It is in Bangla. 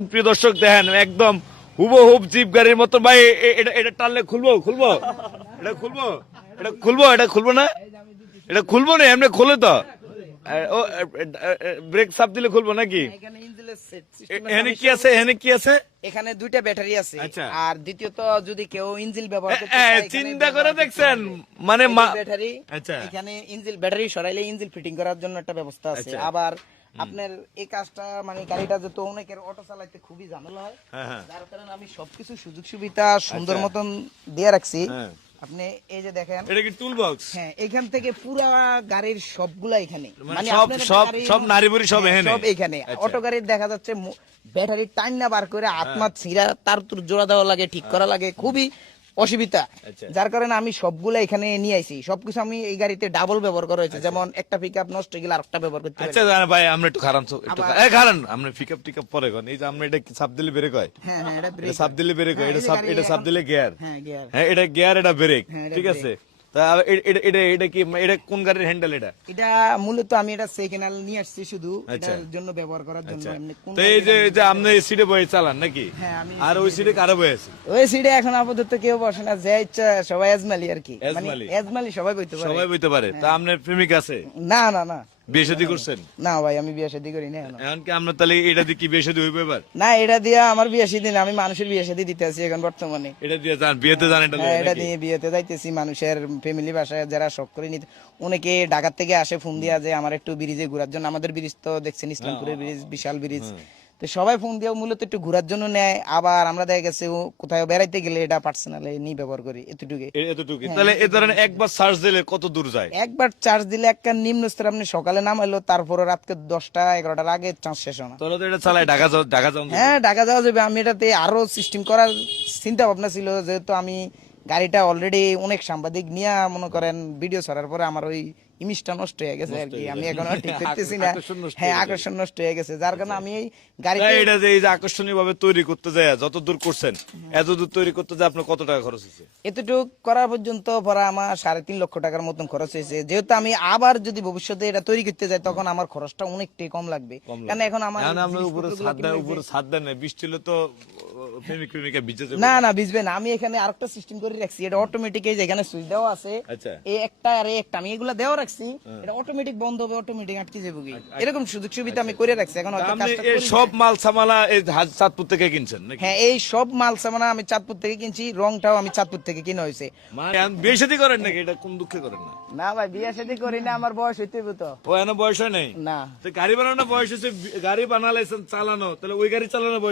প্রিয় দর্শক দেখেন একদম হুবহুব জিপ গাড়ির মতো ভাই এটা টানলে খুলবো এটা খুলবো এটা খুলবো না এটা খুলবো না এমনি খুলে তো ও ব্রেক চাপ দিলে খুলবো নাকি এখানে ইঞ্জিনের এখানে কি আছে এখানে দুইটা ব্যাটারি আছে আচ্ছা। আর দ্বিতীয়ত যদি কেউ ইঞ্জিন ব্যবহার করতে এ, চায়, এখানে চিন্তা করে ব্যবহার করতে দেখছেন পারবে। মানে এই যে ব্যাটারি আচ্ছা এখানে ইঞ্জিন ব্যাটারি সরাইলে ইঞ্জিন ফিটিং করার জন্য একটা ব্যবস্থা আছে আচ্ছা। আবার আপনার এই কাজটা মানে গাড়িটা যেহেতু অনেকের অটো চালাইতে খুবই ঝামেলা হয় হ্যাঁ। যার কারণে আমি সবকিছু সুযোগ সুবিধা সুন্দর আচ্ছা। মতন দিয়ে রাখছি হ্যাঁ। আপনি এই যে দেখেন এটা কি টুল বক্স হ্যাঁ এখান থেকে পুরা গাড়ির সবগুলা এখানে মানে আপনার একটা গাড়ি- সব নারী বুড়ি সব হ্যাঁ, এখানে সব এখানে আচ্ছা। অটো গাড়ির দেখা যাচ্ছে ব্যাটারি টাইম না বার করে আত্মা ছিঁড়া তার তোর জোড়া দেওয়া লাগে ঠিক করা লাগে খুবই অসুবিধা আচ্ছা। যার কারণে আমি সবগুলা এখানে নিয়ে আইছি সবকিছু আমি এই গাড়িতে ডাবল ব্যবহার করা হয়েছে যেমন একটা পিক আপ নষ্ট হয়ে গেলে আরেকটা ব্যবহার করতে পারি আচ্ছা জান ভাই আমরা একটু খারান আবার- খারান আমরা পিকআপ টিকআপ পরে কোন এই যে আমরা এটা সাপ দিলে ব্রেক হয় হ্যাঁ হ্যাঁ এটা এটা ব্রেক সাপ দিলে ব্রেক হয় হ্যাঁ, এটা সাপ দিলে গিয়ার হ্যাঁ গিয়ার হ্যাঁ এটা গিয়ার এটা ব্রেক হ্যাঁ, এটা ঠিক brake। আছে তা এটা কি এটা কোন গাড়ির হ্যান্ডেল এটা এটা মূলত আমি এটা সেকেন্ড হ্যান্ড নিয়ে আসছি শুধু আচ্ছা। এটার জন্য ব্যবহার করার জন্য আচ্ছা এমনি কোন তো এই যে আপনি এই সিটে বসে চালান নাকি হ্যাঁ, আমি আর ওই সিটে কারো বসে আছে ওই সিটে এখন আপাতত কেউ বসে না যে ইচ্ছা সবাই এজমালি আর কি মানে এজমালি। এজমালি সবাই বইতে পারে সবাই বইতে পারে তা আপনার প্রেমিক আছে না না না বিয়ে শাদী করছেন না ভাই আমি বিয়ে শাদী করি না এখনো। এখন কি আপনার তাহলে এটা দিয়ে কি বিয়ে শাদী হইবে এবার না এটা দিয়ে আমার বিয়ে শাদী না আমি মানুষের বিয়ে শাদী দিতে আছি এখন বর্তমানে এটা দিয়ে যান বিয়েতে যান এটা হ্যাঁ লইয়া এটা নাকি? দিয়ে বিয়েতে যাইতেছি মানুষের ফ্যামিলি বাসায় যারা শখ করে নিতে অনেকে ঢাকার থেকে আসে ফোন দিয়া যে আমার একটু ব্রিজে ঘোরার জন্য আমাদের ব্রিজ তো দেখছেন ইসলামপুরের ব্রিজ বিশাল ব্রিজ তো সবাই ফোন দিয়ে মূলত একটু ঘোরার জন্য নেয় আবার আমরা দেখা গেছে কোথাও বেড়াইতে গেলে এটা পার্সোনালি নিয়ে ব্যবহার করি এতটুকু এতটুকু তাহলে এ ধরেন একবার সার্চ দিলে কত দূর যায় একবার চার্জ দিলে একটা নিম্ন স্তর আপনি সকালে নামাইলো তারপরে রাতকে 10টা 11টার আগে চার্জ শেষ হয় না তাহলে তো এটা চালায় ঢাকা যাও হ্যাঁ ঢাকা যাওয়া যাবে আমি এটাতে আরো সিস্টেম করার চিন্তা ভাবনা ছিল যেহেতু আমি গাড়িটা অলরেডি অনেক সাংবাদিক নিয়ে মনে করেন ভিডিও ছাড়ার পরে আমার ওই ইমেজটা নষ্ট হয়ে গেছে আর কি আমি এখন আর ঠিক করতেছি না আকর্ষণ নষ্ট হ্যাঁ হয়ে আকর্ষণ নষ্ট হয়ে গেছে যার কারণে আমি এই তাই গাড়িটা এটা যে এই যে আকর্ষণীয় ভাবে তৈরি করতে যায় যত দূর করছেন এত দূর তৈরি করতে যায় আপনার কত টাকা খরচ হয়েছে এতটুক করা পর্যন্ত পরে আমার 3.5 লক্ষ টাকার মতন খরচ হয়েছে যেহেতু আমি আবার যদি ভবিষ্যতে এটা তৈরি করতে যাই তখন আমার খরচটা অনেকটাই কম লাগবে কারণ এখন আমার এখন আমরা উপরে জিনিসপত্রগুলো ছাদ দেয় কিনে উপরে ছাদ দেন না বৃষ্টি হলে তো প্রেমিক প্রেমিকা ভিজে যাবে না না ভিজবে না আমি এখানে আরেকটা সিস্টেম করে রাখছি এটা অটোমেটিক এই যে এখানে সুইচ দেওয়া আছে আচ্ছা। এই একটা আর এই একটা আমি এগুলা দেওয়া রাখছি এটা অটোমেটিক বন্ধ হবে অটোমেটিক আটকে যাবে কি এরকম সুযোগ সুবিধা আমি করে রাখছি এখন হয়তো আপনি কাজটা এই করি না। সব মাল সামালা এই চাঁদপুর থেকে কিনছেন নাকি হ্যাঁ এই সব মাল সামানা আমি চাঁদপুর থেকে কিনছি রংটাও আমি চাঁদপুর থেকে কিনে হয়েছে মানে এখন বিয়ে শাদী করেন নাকি এটা কোন দুঃখে করেন না না ভাই বিয়ে শাদী করি না আমার বয়স হইতে হবে তো ও এনে বয়স হয় নাই না তো গাড়ি বানানো বয়স হচ্ছে গাড়ি বানালে চালানো তাহলে ওই গাড়ি চালানো বয়স